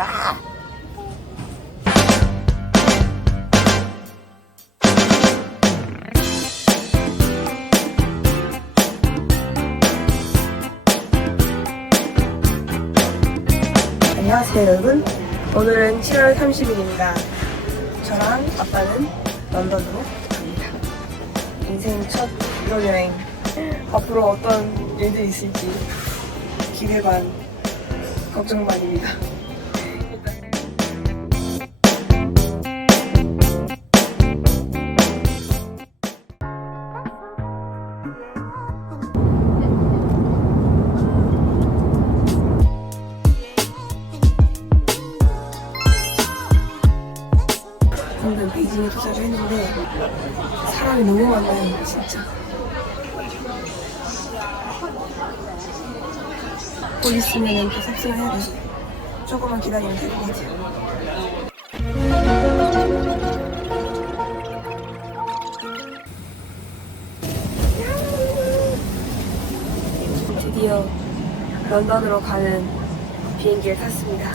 아! 안녕하세요 여러분. 오늘은 7월 30일입니다. 저랑 아빠는 런던으로 갑니다. 인생 첫 유럽 여행. 앞으로 어떤 일들이 있을지 기대 반, 걱정 반입니다. 방금 베이징에 도착을 했는데 사람이 너무 많아요 진짜. 곧 있으면 또 탑승을 해야 돼서 조금만 기다리면 될 것 같아요. 드디어 런던으로 가는 비행기를 탔습니다.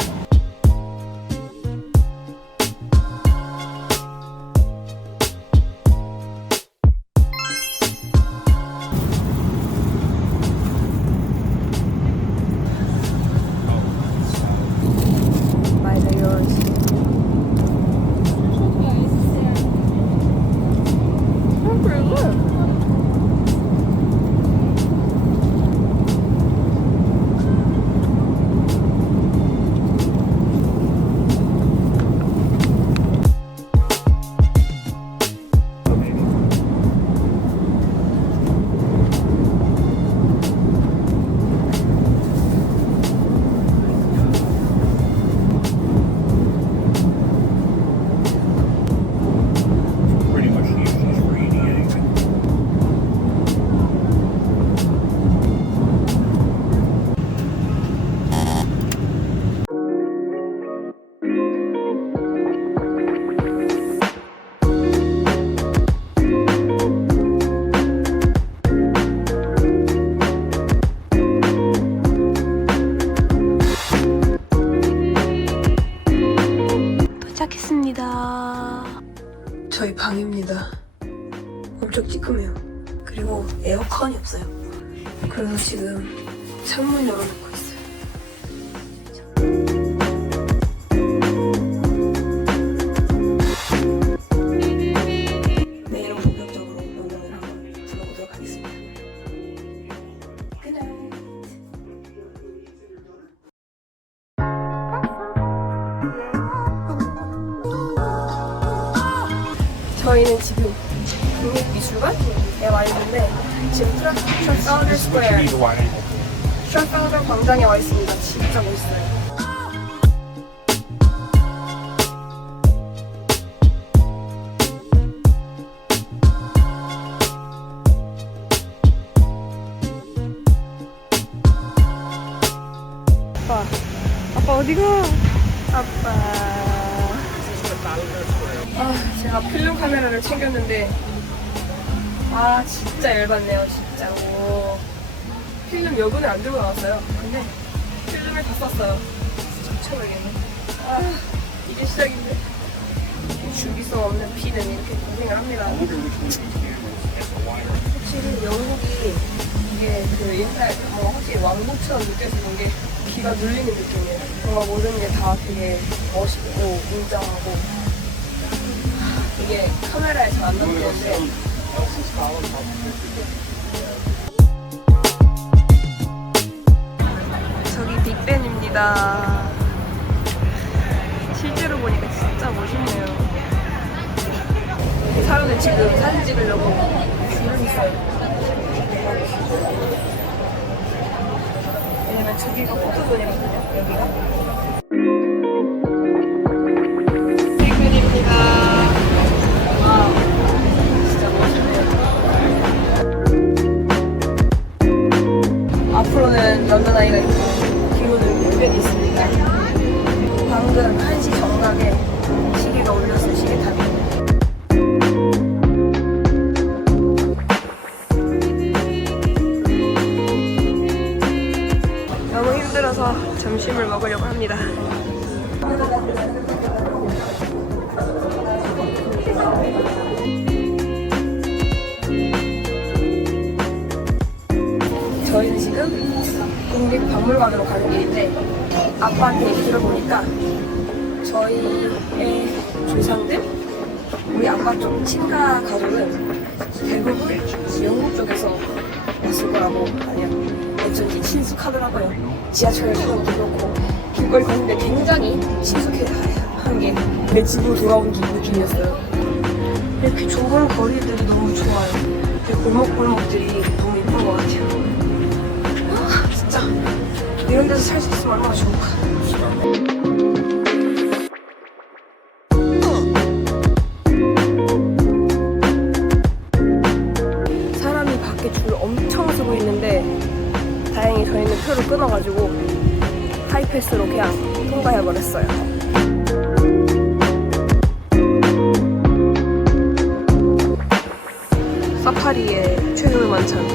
도착했습니다. 저희 방입니다. 엄청 찌끔해요. 그리고 에어컨이 없어요. 그래서 지금 창문 열어놓고 있어요. 내일은 본격적으로 런던을 한번 불러보도록 하겠습니다. 굿나잇. 저희는 지금 국립미술관에 와 있는데 지금 트라팔더 스퀘어, 트라팔더 광장에 와 있습니다. 진짜 멋있어요. 아빠 어디가? 아빠. 제가 필름 카메라를 챙겼는데 진짜 열받네요 진짜로. 필름 여분을 안 들고 나왔어요. 근데 필름을 다 썼어요. 미쳐버리겠네. 이게 시작인데 준비성 없는 피는 이렇게 고생을 합니다. 확실히 영국이 이게 그 옛날 확실히 왕국처럼 느껴지는 게 귀가 눌리는 느낌이에요. 뭔가 모든 게 다 되게 멋있고 웅장하고. 이게 카메라에 잘 안 담기는데 저기 빅벤입니다. 실제로 보니까 진짜 멋있네요. 사람들 지금 사진 찍으려고 줄을 있어요. 왜냐면 저기가 포토존이거든요. 여기가. 앞으로는 런던 아이가 있고 뒤로는 빅벤이 있습니다. 방금 1시 정각에 시계가 울렸어요. 시계탑이. 너무 힘들어서 점심을 먹으려고 합니다. 박물관으로 가는 길인데 아빠한테 얘기 들어보니까 저희의 조상들, 우리 아빠 쪽 친가 가족은 대부분 영국 쪽에서 왔을 거라고 아니면 어쩐지 친숙하더라고요. 지하철 타고도 그렇고 길거리 걷는데 굉장히 친숙한 게 내 집으로 돌아온 느낌이었어요. 이렇게 좁은 거리들이 너무 좋아요. 골목골목들이 너무 예쁜 것 같아요. 아, 진짜 이런 데서 살 수 있으면 얼마나 좋을까. 사람이 밖에 줄을 엄청 서고 있는데 다행히 저희는 표를 끊어가지고 하이패스로 그냥 통과해버렸어요. 사파리의 최후의 만찬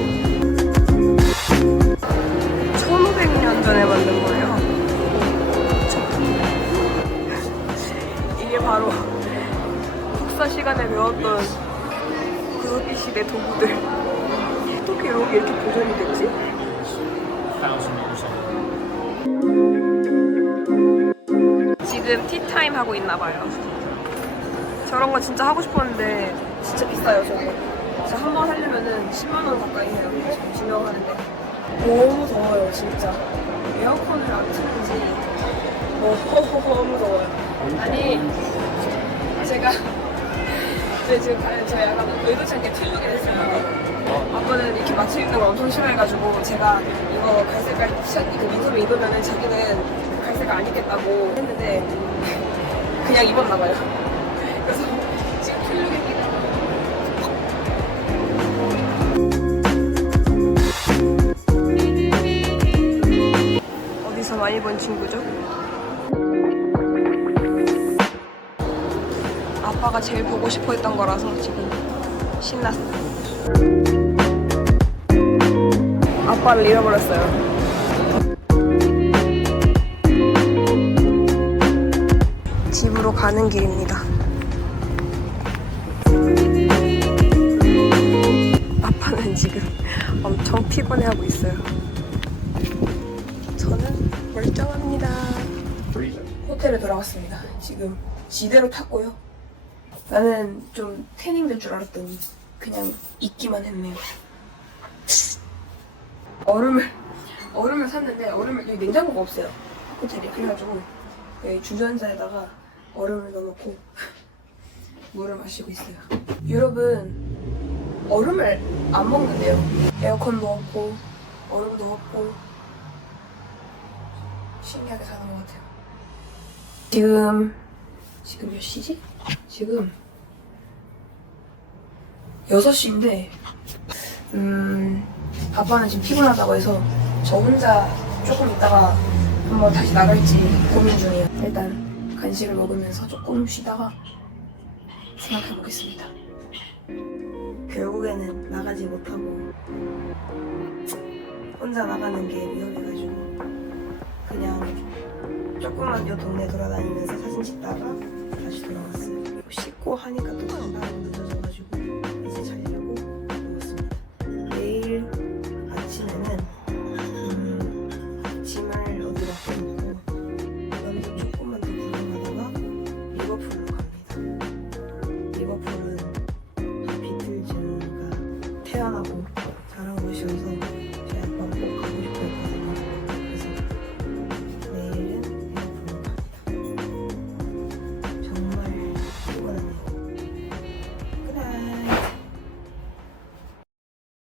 1500년 전에 만든 거예요. 이게 바로 국사 시간에 배웠던 구석기 시대 도구들. 어떻게 이렇게 보존이 됐지? 지금 티타임 하고 있나봐요. 저런 거 진짜 하고 싶었는데 진짜 비싸요 저게. 진짜 한 번 하려면은 10만원 가까이 해요. 지금 지명하는데 너무 더워요 진짜. 에어컨을 안 틀는지 너무 더워요. 아니 제가 지금 저희 약간 의도치 않게 틀리게 됐어요. 아빠는 이렇게 맞춰 입는 걸 엄청 싫어해가지고 제가 이거 갈색깔 그 민소매 입으면은 자기는 갈색 안 입겠다고 했는데 그냥 입었나봐요. 그래서 지금 틀리게 어디서 많이 본 친구죠? 아빠가 제일 보고 싶어 했던 거라서 지금 신났어요. 아빠를 잃어버렸어요. 집으로 가는 길입니다. 아빠는 지금 엄청 피곤해하고 있어요. 저는 멀쩡합니다. 호텔에 돌아왔습니다. 지금 지대로 탔고요. 나는 좀 태닝 될 줄 알았더니 그냥 있기만 했네요. 얼음을 샀는데 여기 냉장고가 없어요. 호텔에. 그래가지고 여기 주전자에다가 얼음을 넣어놓고 물을 마시고 있어요. 유럽은 얼음을 안 먹는데요. 에어컨도 없고 얼음도 없고 신기하게 사는 것 같아요. 지금 몇 시지? 지금 6시인데 아빠는 지금 피곤하다고 해서 저 혼자 조금 있다가 한번 다시 나갈지 고민 중이에요. 일단 간식을 먹으면서 조금 쉬다가 생각해보겠습니다. 결국에는 나가지 못하고 혼자 나가는 게 위험해가지고 그냥 조금만 요 동네 돌아다니면서 사진 찍다가 다시 돌아왔어요. 그리고 씻고 하니까 또 간다고 늦어져가지고 이제 자려고 누웠습니다. 내일 아침에는 짐을 어디다 빼놓고 이거는 조금만 더 구경하다가 리버풀로 갑니다. 리버풀은 비틀즈가 태어나고